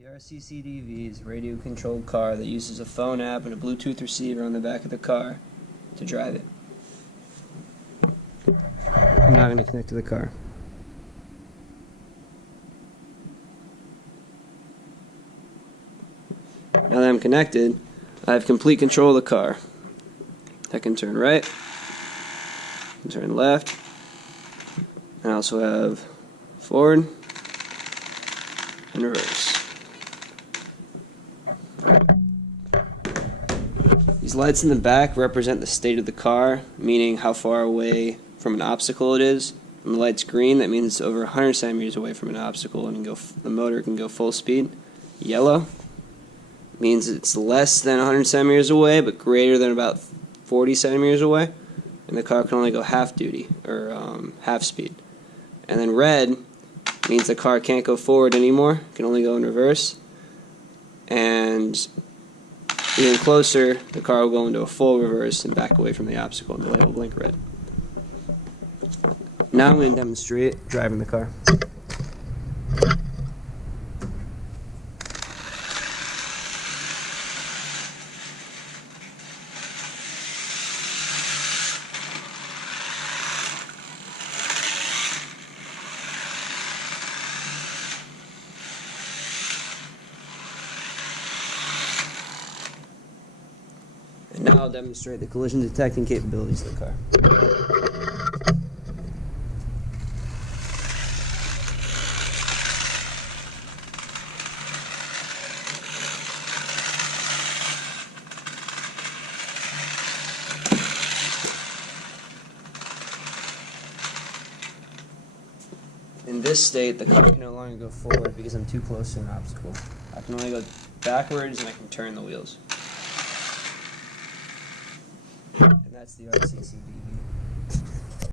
The RCCDV is a radio-controlled car that uses a phone app and a Bluetooth receiver on the back of the car to drive it. I'm not going to connect to the car. Now that I'm connected, I have complete control of the car. I can turn right, I can turn left, and I also have forward and reverse. These lights in the back represent the state of the car, meaning how far away from an obstacle it is. When the light's green, that means it's over 100 centimeters away from an obstacle and the motor can go full speed. Yellow means it's less than 100 centimeters away, but greater than about 40 centimeters away, and the car can only go half duty, or half speed. And then red means the car can't go forward anymore, it can only go in reverse. And even closer, the car will go into a full reverse and back away from the obstacle, and the light will blink red. Now I'm going to demonstrate driving the car. And now I'll demonstrate the collision detecting capabilities of the car. In this state, the car can no longer go forward because I'm too close to an obstacle. I can only go backwards and I can turn the wheels. And that's the RCCDV.